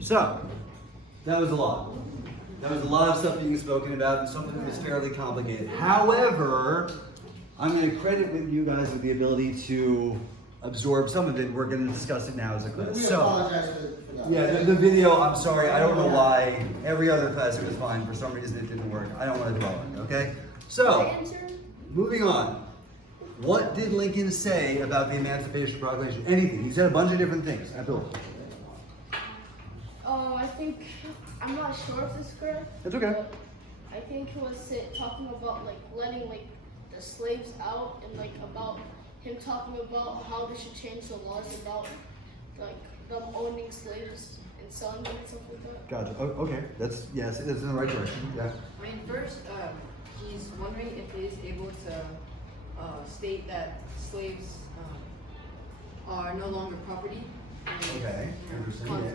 So, that was a lot. That was a lot of stuff being spoken about and something that was fairly complicated. However, I'm going to credit with you guys with the ability to absorb some of it. We're going to discuss it now as a class. We So, apologize for that. yeah, the video, I'm sorry, I don't know why. Every other class it was fine. For some reason it didn't work. I don't want to dwell on it, okay? So, moving on. What did Lincoln say about the Emancipation Proclamation? Anything. He said a bunch of different things. Abdul. I think, I'm not sure if this is correct. That's okay. But I think he was talking about like letting like the slaves out and like about him talking about how they should change the laws about like them owning slaves and selling them and stuff like that. Gotcha. Oh, okay. That's in the right direction. Yeah. I mean, first, he's wondering if he is able to state that slaves are no longer property. Okay. Interesting. Yeah.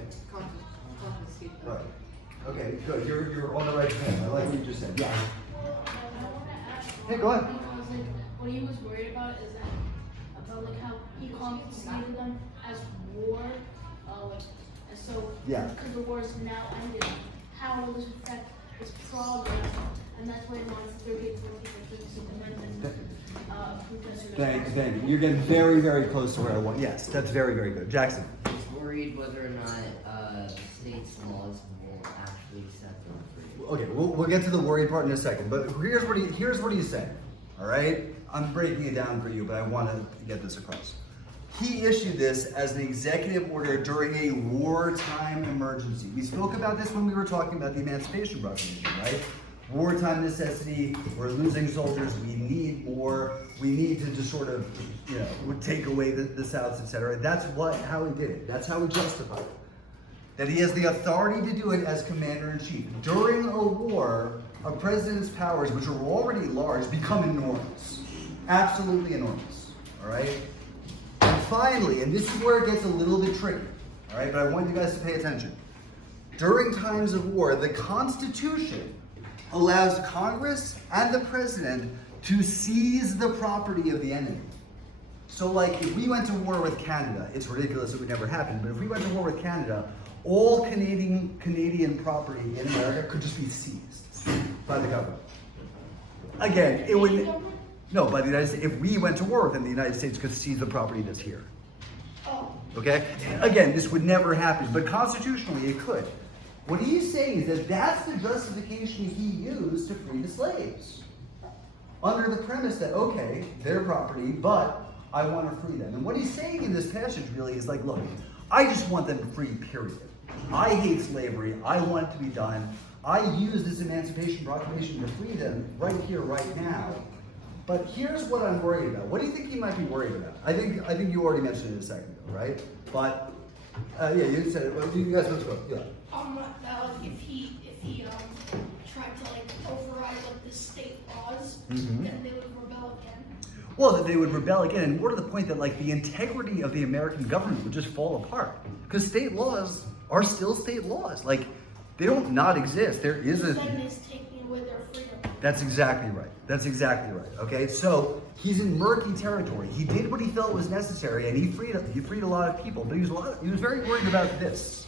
Confiscate them. Right. Okay, good. You're on the right track. I like what you just said. Yeah. Hey, go ahead. What he was worried about is that about like how he confiscated them as war, and so Yeah. because the war is now ended, how will this affect his progress? And that's why he wants 38, 14th Amendment protesters. Thank you. You're getting very, very close to where I want. Yes, that's very, very good. Jackson. He's worried whether or not the state's laws will actually set them free. Okay, we'll get to the worried part in a second. But here's what he said. All right, I'm breaking it down for you, but I want to get this across. He issued this as an executive order during a wartime emergency. We spoke about this when we were talking about the Emancipation Proclamation, right? Wartime necessity, we're losing soldiers, we need more, we need to just sort of, take away the Souths, etc. That's how he did it. That's how he justified it. That he has the authority to do it as commander-in-chief. During a war, a president's powers, which are already large, become enormous. Absolutely enormous, all right? And finally, and this is where it gets a little bit tricky, all right, but I want you guys to pay attention. During times of war, the Constitution allows Congress and the president to seize the property of the enemy. So like if we went to war with Canada, it's ridiculous, it would never happen, but if we went to war with Canada, all Canadian property in America could just be seized by the government. Again, it would, no, by the United States, if we went to war with them, the United States could seize the property that's here. Okay? Again, this would never happen, but constitutionally it could. What he's saying is that that's the justification he used to free the slaves. Under the premise that, okay, they're property, but I want to free them. And what he's saying in this passage really is like, look, I just want them free, period. I hate slavery. I want it to be done. I use this Emancipation Proclamation to free them right here, right now. But here's what I'm worried about. What do you think he might be worried about? I think you already mentioned it a second ago, right? But yeah, you said it. Well, you guys let's go. Yeah. That like if he tried to like override like the state laws, Mm-hmm. then they would rebel again. Well, that they would rebel again, and more to the point that like the integrity of the American government would just fall apart because state laws are still state laws. Like they don't not exist. There is a. Then it's taking away their freedom. That's exactly right. That's exactly right. Okay, so he's in murky territory. He did what he felt was necessary, and he freed a lot of people. But he was very worried about this.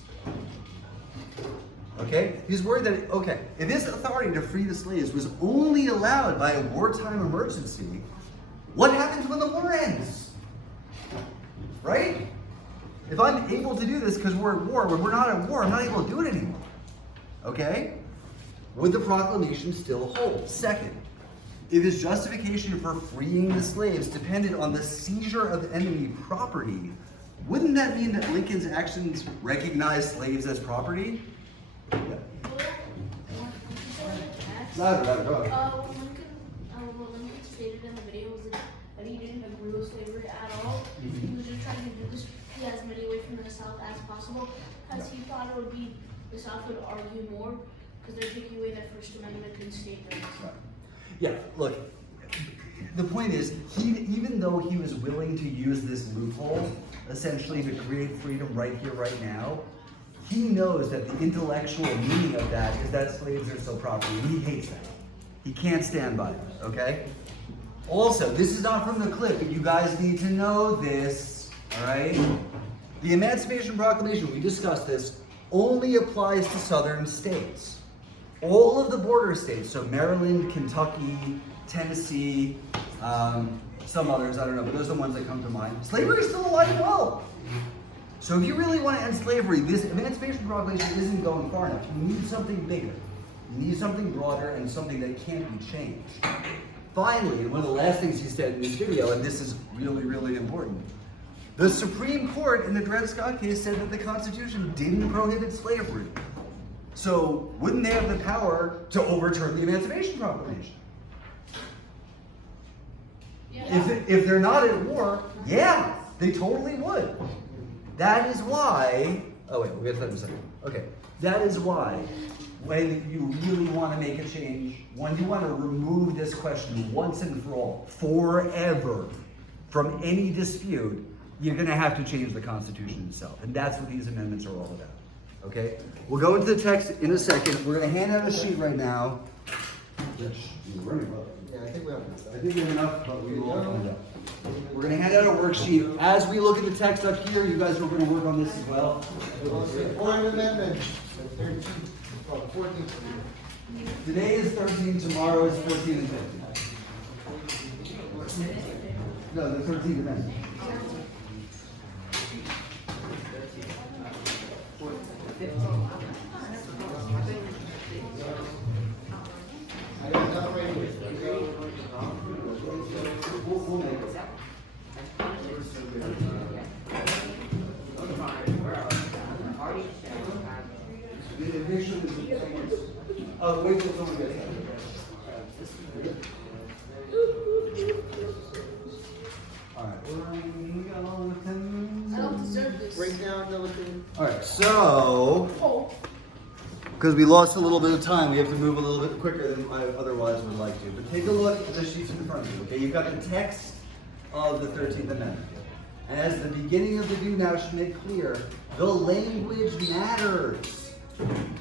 Okay, he's worried that if his authority to free the slaves was only allowed by a wartime emergency, what happens when the war ends? Right? If I'm able to do this because we're at war, when we're not at war, I'm not able to do it anymore. Okay? Would the proclamation still hold? Second, if his justification for freeing the slaves depended on the seizure of enemy property, wouldn't that mean that Lincoln's actions recognize slaves as property? Yeah. Louder, go ahead. What Lincoln stated in the video was that he didn't agree with slavery at all. Mm-hmm. He was just trying to do this as many away from the South as possible because he thought it would be the South would argue more because they're taking away their First Amendment and state rights. Right. Yeah, look, the point is, even though he was willing to use this loophole, essentially to create freedom right here, right now, he knows that the intellectual meaning of that is that slaves are still property, and he hates that. He can't stand by it, okay? Also, this is not from the clip, but you guys need to know this, all right? The Emancipation Proclamation, we discussed this, only applies to southern states. All of the border states, so Maryland, Kentucky, Tennessee, some others, I don't know, but those are the ones that come to mind. Slavery is still alive and well. So if you really want to end slavery, this Emancipation Proclamation isn't going far enough. You need something bigger. You need something broader and something that can't be changed. Finally, and one of the last things he said in this video, and this is really, really important, the Supreme Court in the Dred Scott case said that the Constitution didn't prohibit slavery. So wouldn't they have the power to overturn the Emancipation Proclamation? Yeah. If they're not at war, yeah, they totally would. That is why, oh wait, we'll get to that in a second. Okay, that is why when you really want to make a change, when you want to remove this question once and for all, forever, from any dispute, you're going to have to change the Constitution itself. And that's what these amendments are all about. Okay? We'll go into the text in a second. We're going to hand out a sheet right now. Which we're running low. Yeah, I think we have enough. I think we have enough, but we will find out. We're going to hand out a worksheet. As we look at the text up here, you guys are going to work on this as well. Foreign amendment, 13, 14. Today is 13, tomorrow is 14 and 15. No, the 13th amendment. I got enough right here. We'll make it. Oh, wait till someone gets that. Alright, we got all the 10 I don't deserve this. Break down number 2. Alright, so, because we lost a little bit of time, we have to move a little bit quicker than I otherwise would like to. But take a look at the sheets in front of you, okay? You've got the text of the 13th Amendment. And as the beginning of the do now should make clear, the language matters.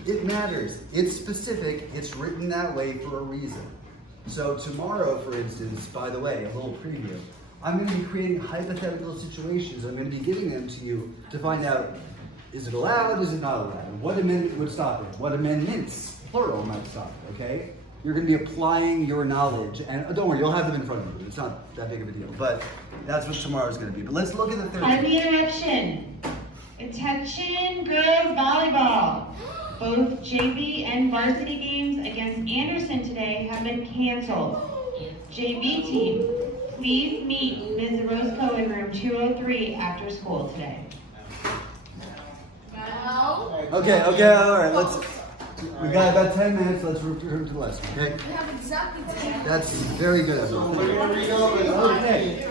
It matters. It's specific. It's written that way for a reason. So tomorrow, for instance, by the way, a little preview, I'm going to be creating hypothetical situations. I'm going to be giving them to you to find out, is it allowed, is it not allowed? And what amendment would stop it? What amendments, plural, might stop it, okay? You're going to be applying your knowledge, and don't worry, you'll have them in front of you. It's not that big of a deal, but that's what tomorrow's going to be. But let's look at the 13th. On the interruption. Attention girls volleyball. Both JV and varsity games against Anderson today have been canceled. JV team, please meet Ms. Roscoe in room 203 after school today. Okay, all right, we got about 10 minutes, let's return to the lesson, okay? We have exactly 10. That's very good, everyone. We're going to read over it. Okay.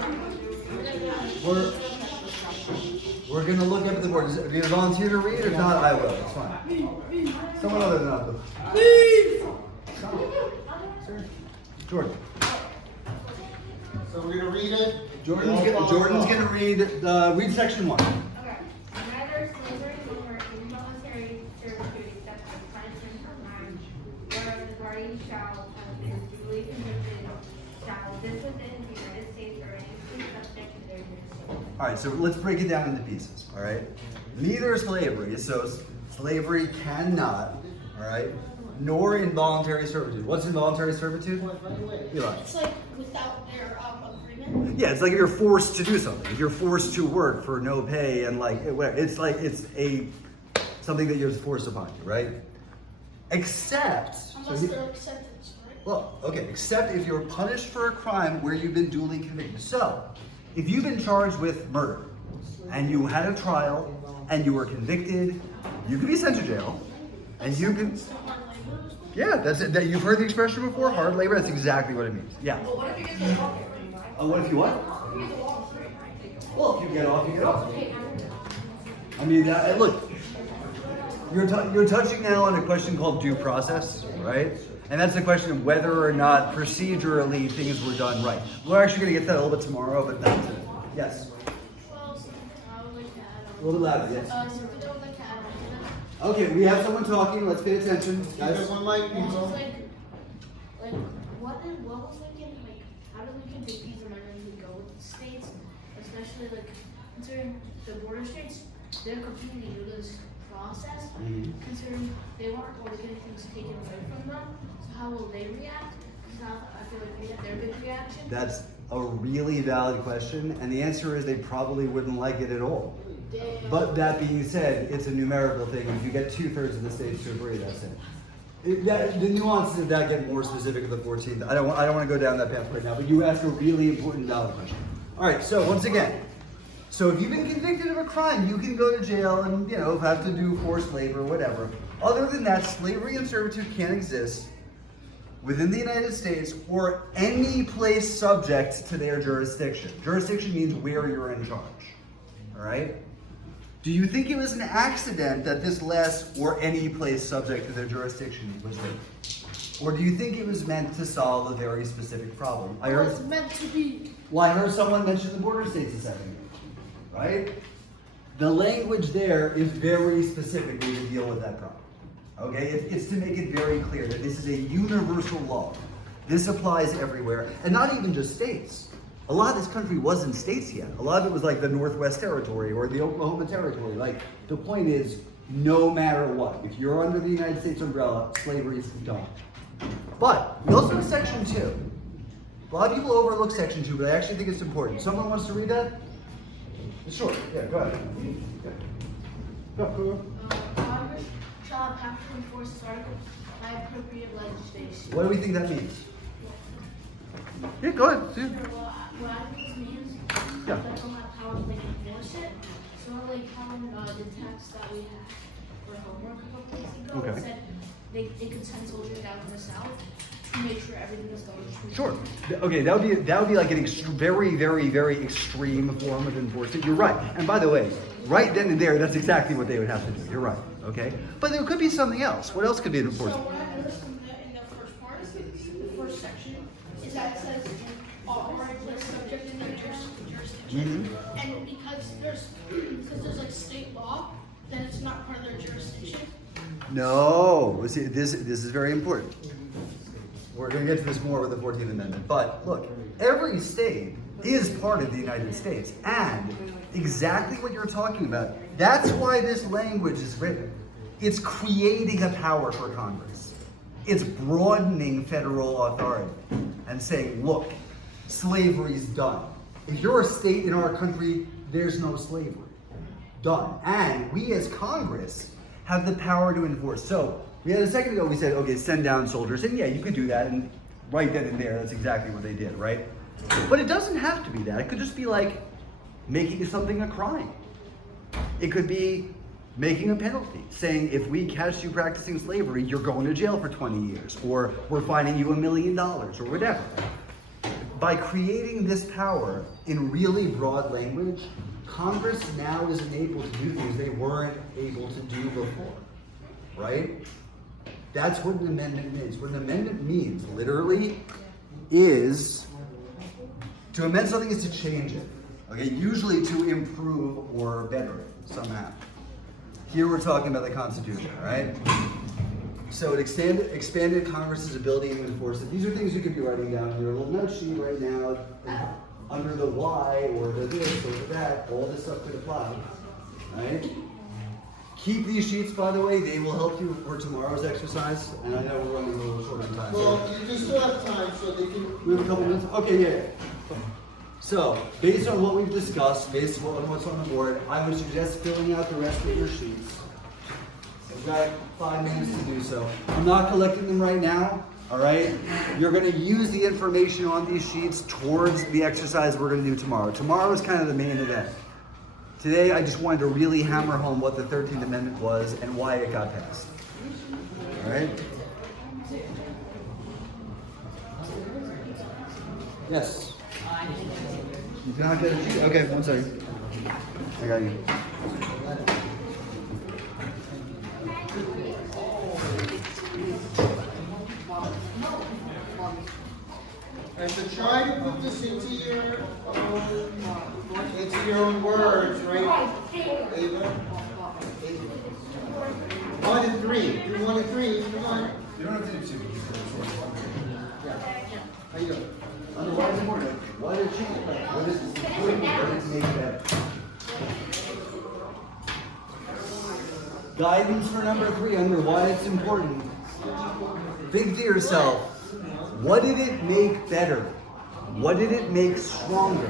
We're gonna look up at the board. If you volunteer to read, if not, I will. It's fine. Someone other than Abdul. Please. Sir. Jordan. So we're going to read it. Jordan's gonna read section 1. Okay. Neither slavery nor involuntary servitude except for punishment for crime, whereof the party shall have been duly convicted, shall live within the United States or any state subject to their jurisdiction. All right, so let's break it down into pieces. All right. Neither slavery, so slavery cannot. All right. Nor involuntary servitude. What's involuntary servitude? Eli. It's like without their agreement. Yeah, it's like if you're forced to do something. If you're forced to work for no pay and like it's something that you're forced upon you, right? Except Unless they're acceptance, right? well, okay, except if you're punished for a crime where you've been duly convicted. So, if you've been charged with murder and you had a trial and you were convicted, you can be sent to jail, and you can. Yeah, that's it. That you've heard the expression before, hard labor. That's exactly what it means. Yeah. But what if you get the walk? What if you what? You get the walk, right? Well, if you get off, you get off. I mean, look, you're touching now on a question called due process, right? And that's the question of whether or not procedurally things were done right. We're actually going to get to that a little bit tomorrow, but that's it. Yes. Well, I would like to add on. A little louder, yes. So we don't like to add on to that. Okay, we have someone talking. Let's pay attention, guys. There's one mic, It's people. like what was thinking, like, how do we can take these amendments and go with the states, especially like considering the border states they're completely new to this process, Mhm. considering they weren't always getting things taken away from them. So how will they react? Because now I feel like we had their big reaction. That's a really valid question, and the answer is they probably wouldn't like it at all. Damn. But that being said, it's a numerical thing. If you get 2/3 of the states to agree, that's it. The nuances of that get more specific to the 14th. I don't want to go down that path right now, but you asked a really important valid question. All right, so once again, so if you've been convicted of a crime, you can go to jail and, you know, have to do forced labor or whatever. Other than that, slavery and servitude can't exist within the United States or any place subject to their jurisdiction. Jurisdiction means where you're in charge. All right? Do you think it was an accident that this last or any place subject to their jurisdiction was written? Or do you think it was meant to solve a very specific problem? I heard, It's meant to be. well, I heard someone mention the border states a second ago, right? The language there is very specifically to deal with that problem. Okay, it's to make it very clear that this is a universal law. This applies everywhere, and not even just states. A lot of this country wasn't states yet. A lot of it was like the Northwest Territory or the Oklahoma Territory. Like, the point is, no matter what, if you're under the United States umbrella, slavery is done. But we also have Section 2. A lot of people overlook Section 2, but I actually think it's important. Someone wants to read that? Sure. Yeah, go ahead. Yeah. Go. Congress shall have to enforce this article by appropriate legislation. What do we think that means? Yeah, go ahead. Sure, what I think this means is Yeah. that they don't have power to enforce it. So like how the text that we had for homework a couple weeks ago, Okay. it said they could send soldiers down to the south to make sure everything is going smoothly. Sure. Okay, that would be like an very, very, very extreme form of enforcement. You're right. And by the way, right then and there, that's exactly what they would have to do. You're right. Okay. But there could be something else. What else could be an So enforcement? what I noticed in the first part, the first section, is that it says all rights subject to their jurisdiction. And because there's like state law, then it's not part of their jurisdiction. No. See, this is very important. We're going to get to this more with the 14th Amendment. But look, every state is part of the United States. And exactly what you're talking about, that's why this language is written. It's creating a power for Congress. It's broadening federal authority and saying, look, slavery's done. If you're a state in our country, there's no slavery. Done. And we as Congress have the power to enforce. So we had a second ago, we said, okay, send down soldiers. And yeah, you could do that. And right then and there, that's exactly what they did, right? But it doesn't have to be that. It could just be like making something a crime. It could be making a penalty, saying if we catch you practicing slavery, you're going to jail for 20 years, or we're fining you $1 million, or whatever. By creating this power in really broad language, Congress now is enabled to do things they weren't able to do before, right? That's what an amendment means. What an amendment means, literally, is to amend something is to change it. Okay, usually to improve or better it somehow. Here we're talking about the Constitution, right? So it expanded Congress's ability to enforce it. These are things you could be writing down in your little note sheet right now. Under the Y or the this or the that, all this stuff could apply, right? Keep these sheets, by the way. They will help you for tomorrow's exercise. And I know we're running a little short on time. Well, you still have time, so they can. We have a couple minutes? Okay, yeah. So, based on what we've discussed, based on what's on the board, I would suggest filling out the rest of your sheets. You've got 5 minutes to do so. I'm not collecting them right now, all right? You're going to use the information on these sheets towards the exercise we're going to do tomorrow. Tomorrow is kind of the main event. Today, I just wanted to really hammer home what the 13th Amendment was and why it got passed. All right? Yes. You cannot get a sheet? Okay, one second. I got you. And to try to put this into your own words, right? Ava? 1 and 3. Do 1 and 3. Come on. You don't have to do two. Yeah. How you doing? Why is it important? Why did it change? What is important? What did it make that? guidance for number 3 under why it's important. Think to yourself, what did it make better? What did it make stronger?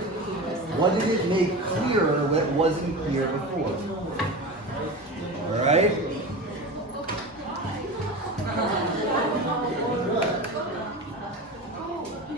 What did it make clearer that wasn't clear before? All right?